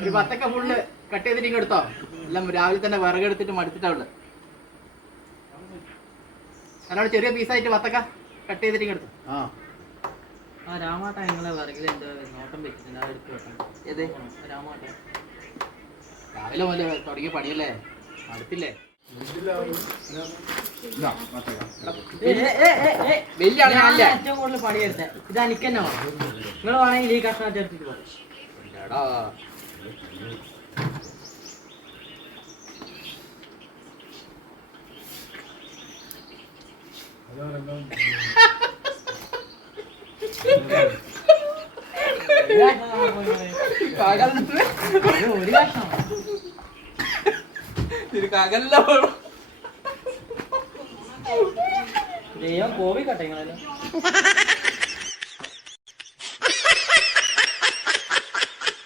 ഒരു വത്തക്ക full cut ചെയ്തിട്ട് ഇങ്ങ് എടുത്തോ. എല്ലാം രാവിലെ തന്നെ വിറകെടുത്തിട്ട് മടുത്തിട്ടാവുള്ളു. അതിനോട് ചെറിയ പീസായിട്ട് വത്തക്ക കട്ട് ചെയ്തിട്ട് ഇങ്ങ് എടുത്തു. ആ രാമാട്ട നിങ്ങളെ വിറകിൽ എന്തോ നോട്ടം വെച്ചിട്ടുണ്ട്, അത് എടുത്തു വെക്കണം. ഏത് രാമാട്ട? രാവിലെ മുതൽ തുടങ്ങിയ പണിയല്ലേ, മടുത്തില്ലേ? വലിയ ആളെ ഏറ്റവും കൂടുതൽ പണിയെടുത്തേ ഇത് എനിക്ക് തന്നെ വേണം. നിങ്ങൾ വേണമെങ്കിൽ ഈ കഷ്ണം ചേർത്തിട്ട് പോകും. ഒരു കഷ്ണം ദൈവം കോവി കട്ടെ നിങ്ങളെല്ലാം.